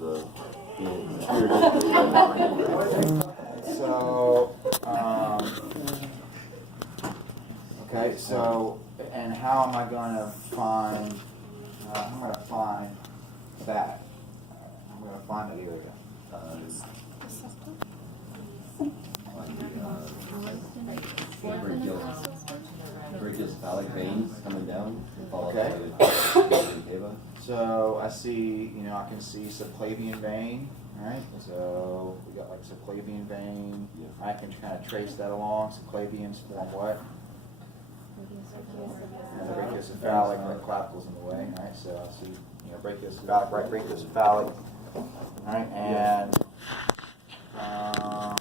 the So, okay, so, and how am I going to find, I'm going to find that? I'm going to find the area. Brachiophallic veins coming down. Okay. So I see, I can see subclavian vein, right? So we got like subclavian vein. I can kind of trace that along. Subclavians form what? Brachiocephalic, like clavicles in the way, right? So I see, brachiocephalic, right brachiocephalic, right? And I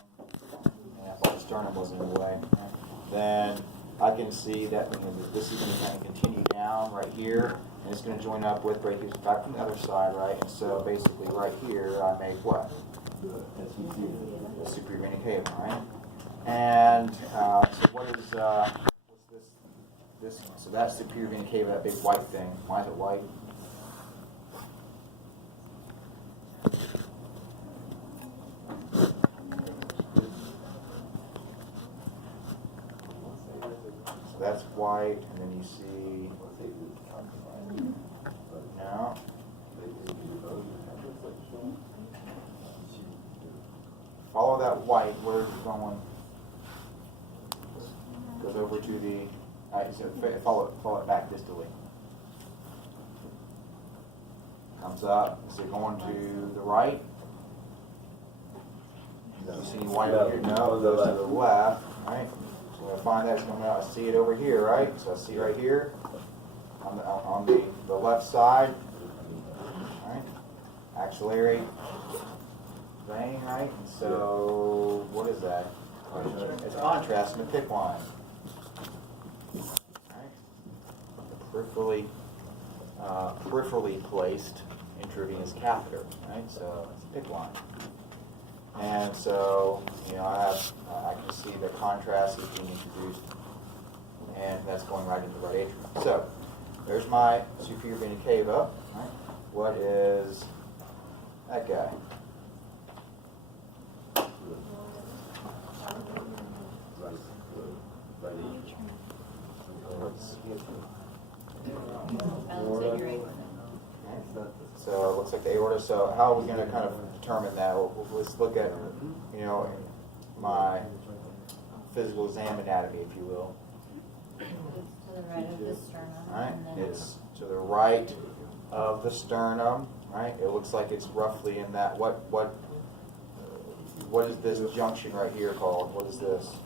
thought the sternum was in the way. Right? Then I can see that this is going to kind of continue down right here, and it's going to join up with brachiocephalic from the other side, right? And so basically right here I make what? The superior vena cava, right? And so what is what's this? So that's superior vena cava, that big white thing. Why is it white? So that's white, and then you see now. Follow that white. Where is it going? Goes over to the. So follow it back distally. Comes up. Is it going to the right? You see any white over here? No, it goes to the left. Right. So I find that's coming out. I see it over here, right? So I see right here on the left side. Right. Axillary vein, right? And so what is that? It's contrast in the PIC line. Right? The peripherally placed intravenous catheter, right? So it's a PIC line. And so, I can see the contrast is being introduced, and that's going right into the right atrium. So there's my superior vena cava. Right? What is that guy? So it looks like the aorta. So how are we going to kind of determine that? Let's look at, my physical exam anatomy, if you will. To the right of the sternum. Right. It's to the right of the sternum. Right. It looks like it's roughly in that. What is this junction right here called? What is this?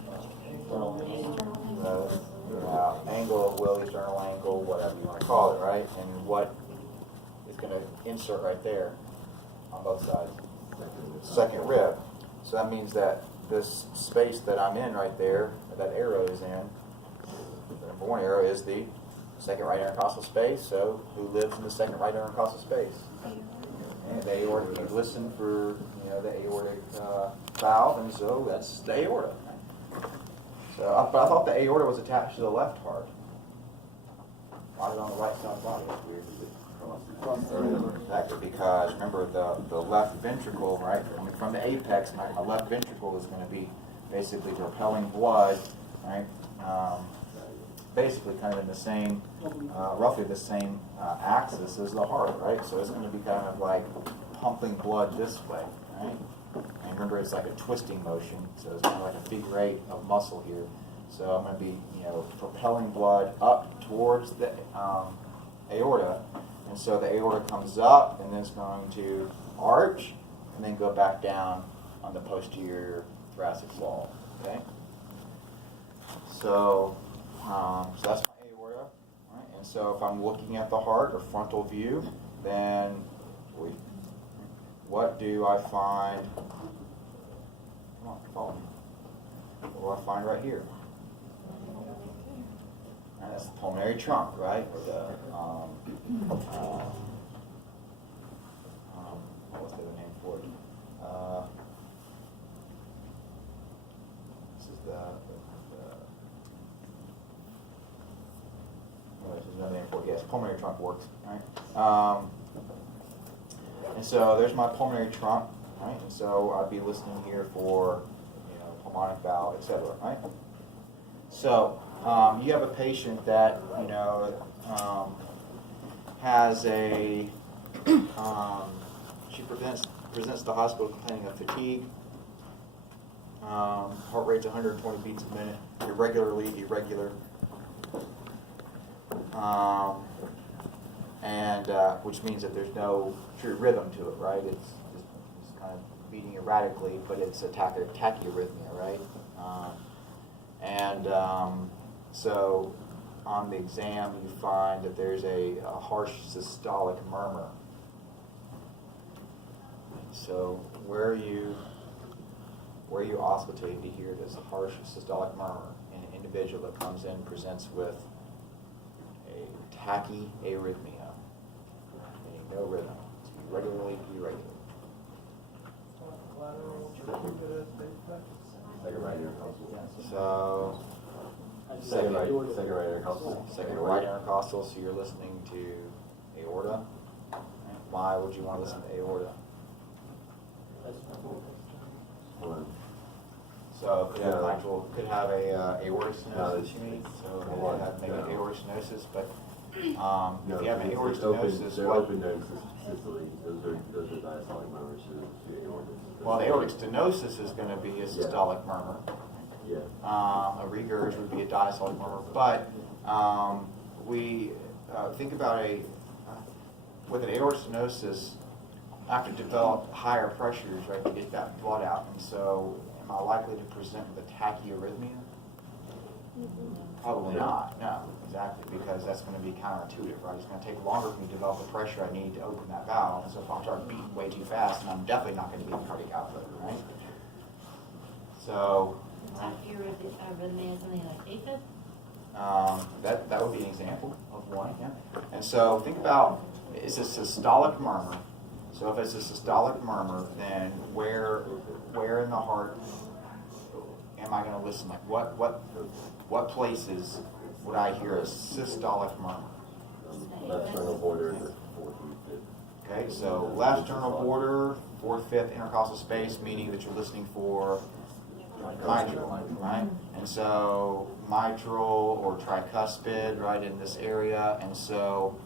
Angle of Willie, sternal angle, whatever you want to call it, right? And what is going to insert right there on both sides? Second rib. So that means that this space that I'm in right there, that arrow is in, the number one arrow is the second right intercostal space. So who lives in the second right intercostal space? And the aorta. You listen for the aortic valve, and so that's the aorta. So I thought the aorta was attached to the left heart. Why is it on the right side of the body? That's weird. Exactly, because remember the left ventricle, right? From the apex, my left ventricle is going to be basically propelling blood, right? Basically, kind of in the same, roughly the same axis as the heart, right? So it's going to be kind of like pumping blood this way, right? And remember, it's like a twisting motion, so it's kind of like a figure eight of muscle here. So I'm going to be, propelling blood up towards the aorta, and so the aorta comes up, and then it's going to arch, and then go back down on the posterior thoracic wall. Okay. So that's my aorta, right? And so if I'm looking at the heart or frontal view, then what do I find? Come on, follow me. What do I find right here? And that's the pulmonary trunk, right? Or the what's the other name for it? This is there's another name for it. Yes, pulmonary trunk works, right? And so there's my pulmonary trunk, right? And so I'd be listening here for, pulmonic valve, etc., right? So you have a patient that, has a, she presents to the hospital complaining of fatigue. Heart rate's 120 beats a minute, irregular. And which means that there's no true rhythm to it, right? It's kind of beating erratically, but it's a tachyarrhythmia, right? So on the exam, you find that there's a harsh systolic murmur. So where you oscillate to hear this harsh systolic murmur in an individual that comes in presents with a tachyarrhythmia, meaning no rhythm. It's irregular. Second right intercostal. So Second right intercostal. second right intercostal, so you're listening to aorta. Why would you want to listen to aorta? So could have a aortic stenosis, you mean? So it could have maybe aortic stenosis, but if you have an aortic stenosis, they're open during systole. Those are diastolic murmurs to aorta. Well, the aortic stenosis is going to be a systolic murmur. Yeah. A regurg would be a diastolic murmur, but we think about with an aortic stenosis, I have to develop higher pressures, right, to get that blood out. And so, am I likely to present with a tachyarrhythmia? Probably not. No, exactly, because that's going to be counterintuitive, right? It's going to take longer for me to develop the pressure I need to open that valve. And so, if I start beating way too fast, then I'm definitely not going to get a cardiac output, right? So. Tachyarrhythmia is something like AFib? That would be an example of one, yeah. And so think about, it's a systolic murmur. So if it's a systolic murmur, then where in the heart am I going to listen? Like what places would I hear a systolic murmur? Left sternal border, 4th and 5th. Okay, so left sternal border, 4th, 5th intercostal space, meaning that you're listening for mitral, right? And so mitral or tricuspid, right, in this area. And so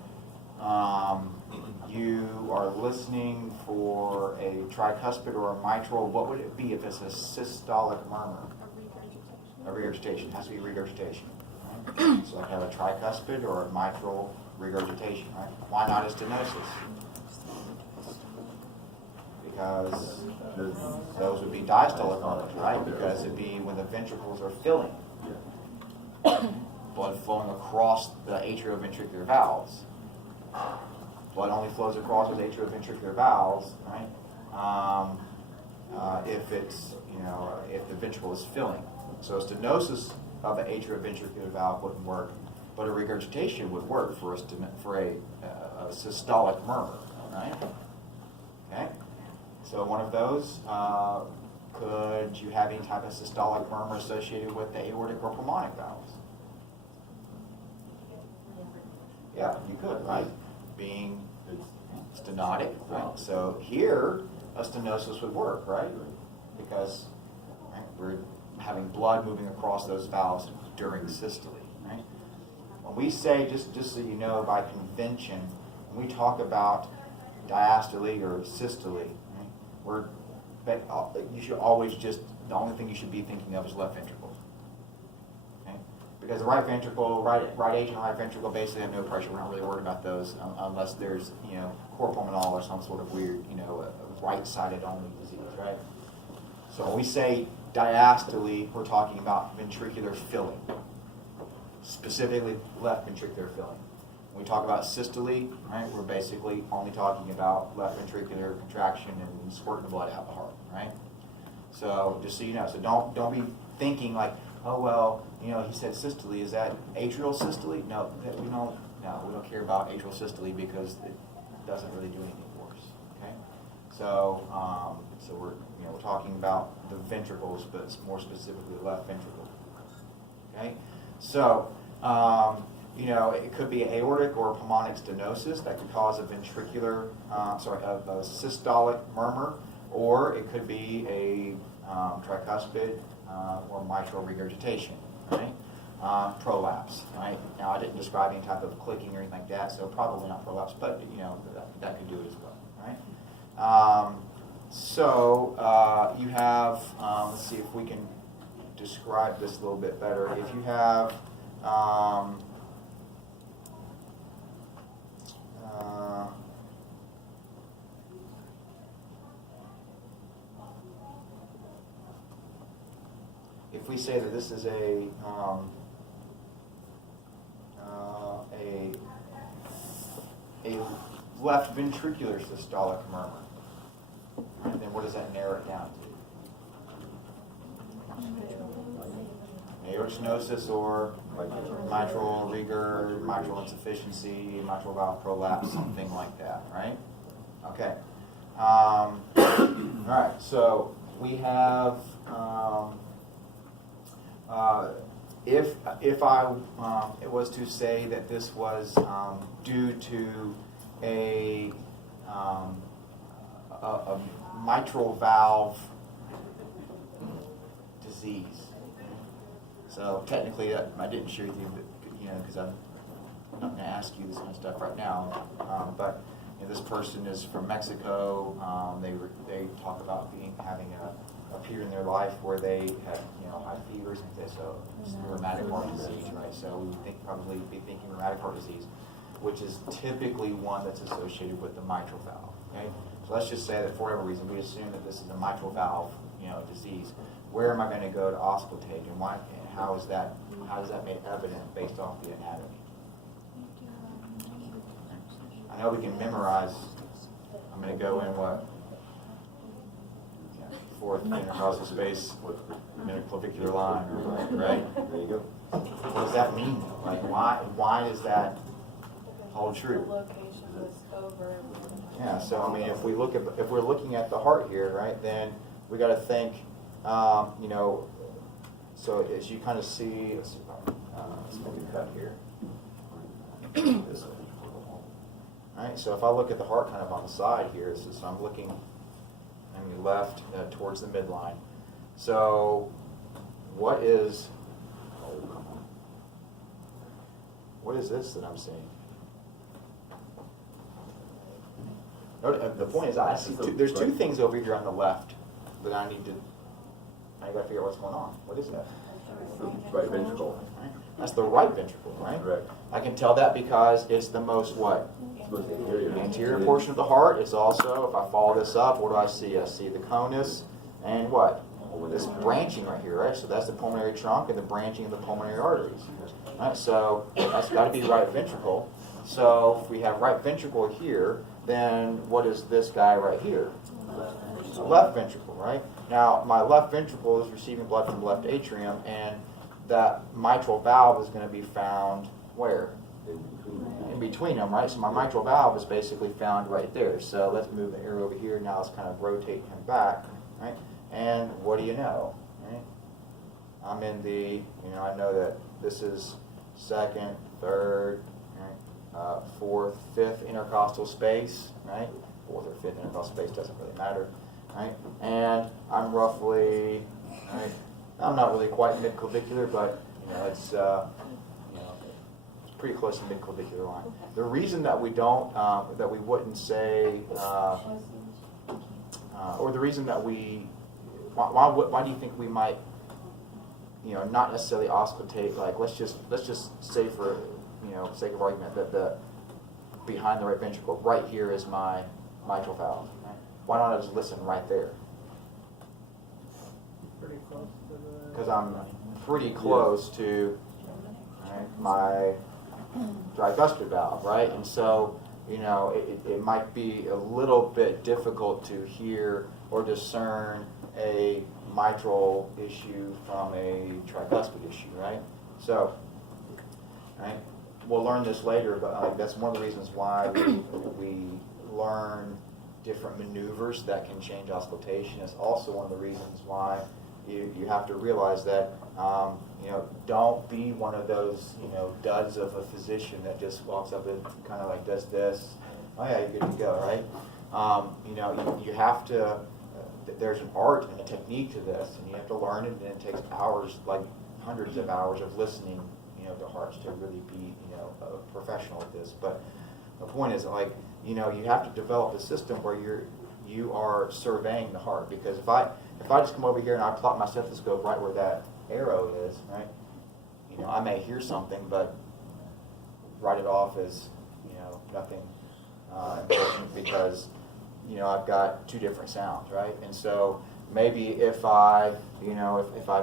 you are listening for a tricuspid or a mitral. What would it be if it's a systolic murmur? A regurgitation. It has to be regurgitation. Right? So I have a tricuspid or a mitral regurgitation, right? Why not a stenosis? Because those would be diastolic murmurs, right? Because it'd be when the ventricles are filling. Blood flowing across the atrioventricular valves. Blood only flows across those atrioventricular valves, right? If it's, if the ventricle is filling. So a stenosis of the atrioventricular valve wouldn't work, but a regurgitation would work for a systolic murmur, right? Okay? So one of those, could you have any type of systolic murmur associated with the aortic or pulmonic valves? Yeah, you could, right? Being stenotic, right? So here, a stenosis would work, right? Because we're having blood moving across those valves during systole, right? When we say, just so you know, by convention, when we talk about diastole or systole, you should always the only thing you should be thinking of is left ventricle. Okay? Because the right ventricle, right atrium, right ventricle basically have no pressure. We're not really worried about those unless there's, cor pulmonale or some sort of weird, right-sided only disease, right? So when we say diastole, we're talking about ventricular filling, specifically left ventricular filling. When we talk about systole, right, we're basically only talking about left ventricular contraction and squirting the blood out the heart, right? So just so you know, so don't be thinking like, oh well, he said systole. Is that atrial systole? No, we don't care about atrial systole because it doesn't really do anything for us. Okay, so we're talking about the ventricles, but more specifically left ventricle. Okay, so it could be aortic or pulmonic stenosis that could cause a ventricular, a systolic murmur, or it could be a tricuspid or mitral regurgitation, right? Prolapse, right? Now I didn't describe any type of clicking or anything like that, so probably not prolapse, but that could do it as well, right? You have, let's see if we can describe this a little bit better. If you have, if we say that this is a left ventricular systolic murmur, right, then what does that narrow it down to? Aortic stenosis or mitral rigor, mitral insufficiency, mitral valve prolapse, something like that, right? Okay. All right, so we have, if I it was to say that this was due to a mitral valve disease. So technically, I didn't share with you, because I'm not going to ask you this kind of stuff right now. But this person is from Mexico. They talk about having a period in their life where they had high fevers and this, so it's rheumatic heart disease, right? So we would probably be thinking rheumatic heart disease, which is typically one that's associated with the mitral valve. Okay, so let's just say that for whatever reason we assume that this is a mitral valve disease. Where am I going to go to auscultate, and why? And how is that made evident based off the anatomy? I know we can memorize. I'm going to go in what? Fourth intercostal space, interclavicular line, right? There you go. What does that mean? Like, why does that hold true? The location was over. Yeah. So I mean, if we're looking at the heart here, right? Then we got to think, So as you kind of see, let's make a cut here. All right. So if I look at the heart kind of on the side here, so I'm looking on your left towards the midline. So what is this that I'm seeing? The point is, I see there's two things over here on the left that I got to figure out what's going on. What is that? Right ventricle. Right. That's the right ventricle, right? Correct. I can tell that because it's the most what? Anterior portion of the heart. It's also, if I follow this up, what do I see? I see the conus and what? This branching right here, right? So that's the pulmonary trunk and the branching of the pulmonary arteries. Right? So that's got to be right ventricle. So if we have right ventricle here, then what is this guy right here? Left ventricle, right? Now, my left ventricle is receiving blood from the left atrium, and that mitral valve is going to be found where? In between them, right? So my mitral valve is basically found right there. So let's move the arrow over here. Now let's kind of rotate him back, right? And what do you know, right? I'm in the, I know that this is second, third, right? Fourth, fifth intercostal space, right? Fourth or fifth intercostal space doesn't really matter, right? And I'm roughly, right? I'm not really quite mid-clavicular, but it's pretty close to mid-clavicular line. The reason that we don't, that we wouldn't say, or the reason that why do you think we might, not necessarily auscultate? Like, let's just say for, sake of argument that the behind the right ventricle, right here is my mitral valve. Right? Why don't I just listen right there? Pretty close to the. Because I'm pretty close to my tricuspid valve, right? And so, it might be a little bit difficult to hear or discern a mitral issue from a tricuspid issue, right? So, right, we'll learn this later, but that's one of the reasons why we learn different maneuvers that can change auscultation. It's also one of the reasons why you have to realize that, don't be one of those, duds of a physician that just walks up and kind of like does this. Oh yeah, you're good to go, right? You have to, there's an art and a technique to this, and you have to learn it, and it takes hours, like hundreds of hours of listening, to hearts to really be, a professional at this. But the point is, like, you have to develop a system where you are surveying the heart, because if I just come over here and I plot my stethoscope right where that arrow is, right, I may hear something, but write it off as, nothing important, because, I've got two different sounds, right? And so maybe if I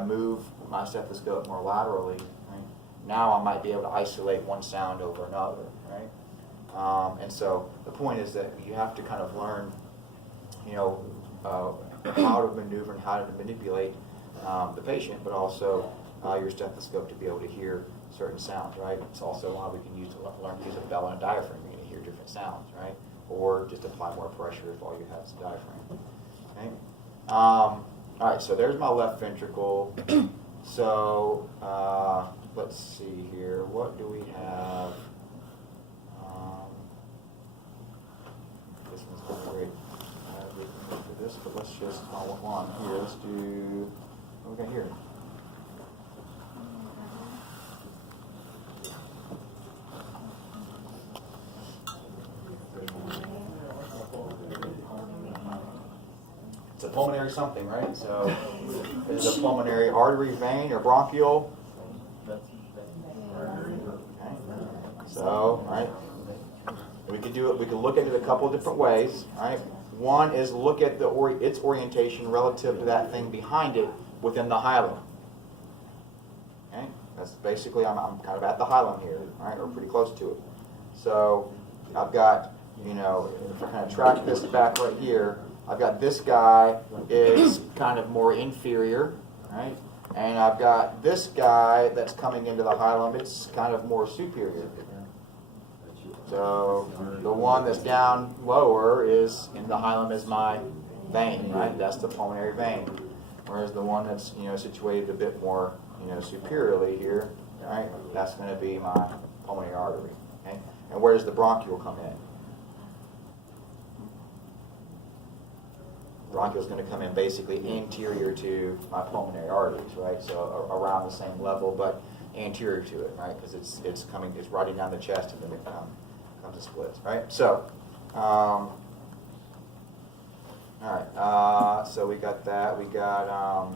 move my stethoscope more laterally, right, now I might be able to isolate one sound over another, right? And so the point is that you have to kind of learn, how to maneuver and how to manipulate the patient, but also your stethoscope to be able to hear certain sounds, right? It's also how we can learn to use a bell and a diaphragm to hear different sounds, right? Or just apply more pressure if all you have is a diaphragm. Okay? All right, so there's my left ventricle. So let's see here. What do we have? This one's going to be great. For this, but let's just follow on here. Let's do what we got here. It's a pulmonary something, right? So is a pulmonary artery, vein, or bronchial? Okay. So, right. We could do it. We could look at it a couple of different ways, right? One is look at its orientation relative to that thing behind it within the hilum. Okay, that's basically I'm kind of at the hilum here, right, or pretty close to it. So I've got, if I kind of track this back right here, I've got this guy is kind of more inferior, right, and I've got this guy that's coming into the hilum. It's kind of more superior. So the one that's down lower is in the hilum is my vein, right? That's the pulmonary vein. Whereas the one that's situated a bit more superiorly here, right? That's going to be my pulmonary artery. Okay? And where does the bronchial come in? Bronchial is going to come in basically anterior to my pulmonary arteries, right? So around the same level, but anterior to it, right? Because it's riding down the chest and then it comes and splits, right? So, all right. So we got that. We got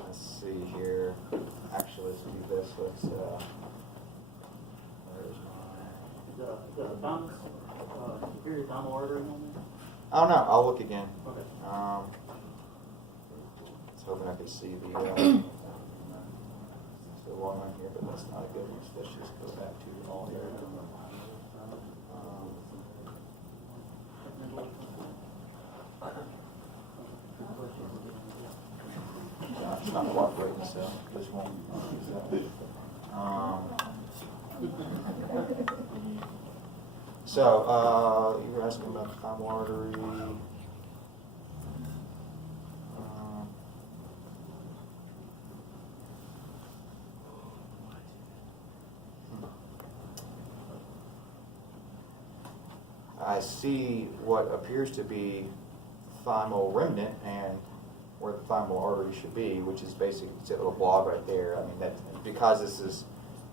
let's see here. Actually, let's do this. Let's. Where's my? The thumb, superior abdominal artery on there? Oh no, I'll look again. Okay. I was hoping I could see the one on here, but that's not a good one. So let's just go back to all here. It's not cooperating, so this one. So you were asking about the thumb artery. I see what appears to be thymal remnant and where the thymal artery should be, which is basically a little blob right there. I mean, that because this is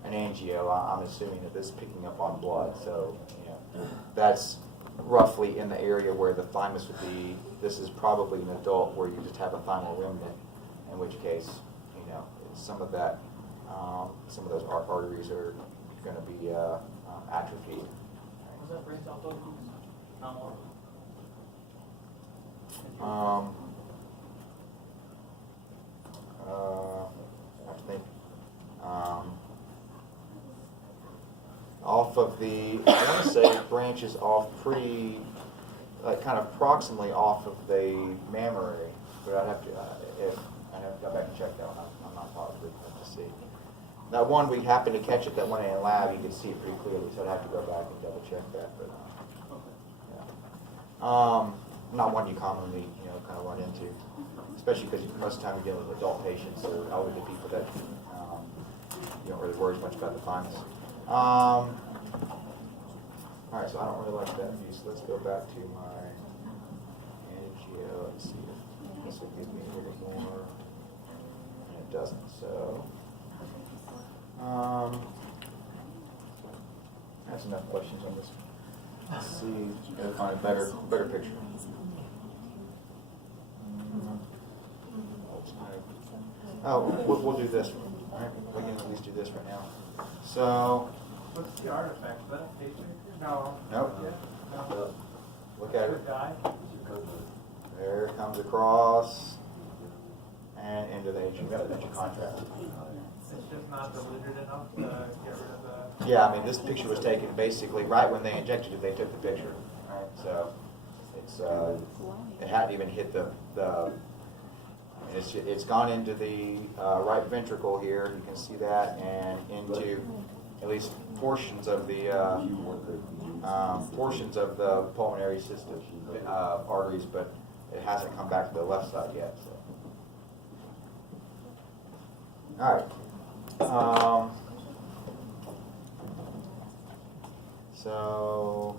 an angio, I'm assuming that this is picking up on blood. So, that's roughly in the area where the thymus would be. This is probably an adult where you just have a thymal remnant, in which case, some of that, some of those arteries are going to be atrophied. Was that brain cell focus? I think off of the, I want to say branches off pretty, like kind of proximally off of the mammary, but I'd have to go back and check that one. I'm not positive. I have to see. That one we happened to catch it. That one in the lab, you could see it pretty clearly. So I'd have to go back and double check that. But Not one you commonly, kind of run into, especially because most of the time you're dealing with adult patients or elderly people that you don't really worry much about the funds. All right, so I don't really like that view, so let's go back to my NGO and see if this will give me a little more. And it doesn't, so. That's enough questions on this one. Let's see, gotta find a better picture. Oh, we'll do this one, right? We can at least do this right now. So, What's the artifact? Is that a picture? No. nope, No. look at it. Good guy. There it comes across and into the agent contract. It's just not diluted enough to get rid of the. Yeah, I mean, this picture was taken basically right when they injected it. They took the picture, right? So it's it hadn't even hit the. I mean, it's gone into the right ventricle here. You can see that, and into at least portions of the pulmonary system arteries, but it hasn't come back to the left side yet. So. All right. So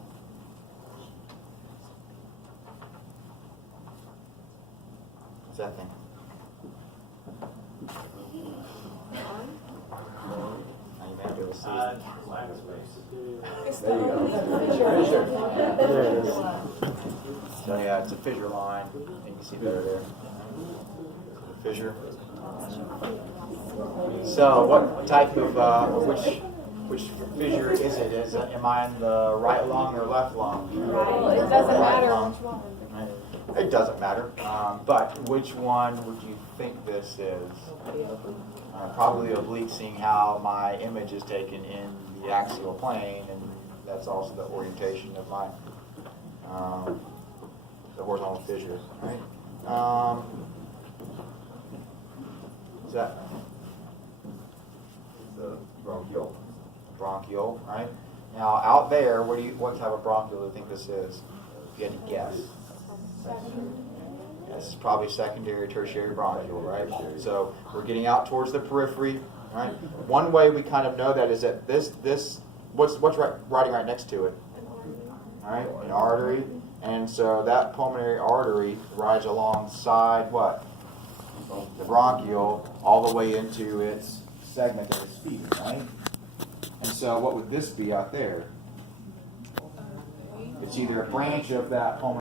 what's that thing? Now you may not be able to see it. There you go. There it is. So yeah, it's a fissure line. You can see better there. The fissure. So what type of which fissure is it? Am I in the right lung or left lung? Well, it doesn't matter which one. It doesn't matter. But which one would you think this is? Probably oblique, seeing how my image is taken in the axial plane, and that's also the orientation of my the horizontal fissure, right? What's that? The bronchial. Bronchial, right? Now out there, what type of bronchial do you think this is? If you had to guess. This is probably secondary, tertiary bronchial, right? So we're getting out towards the periphery, right? One way we kind of know that is that this what's riding right next to it, all right? An artery, and so that pulmonary artery rides alongside what? The bronchial, all the way into its segment of its feet, right? And so what would this be out there? It's either a branch of that pulmonary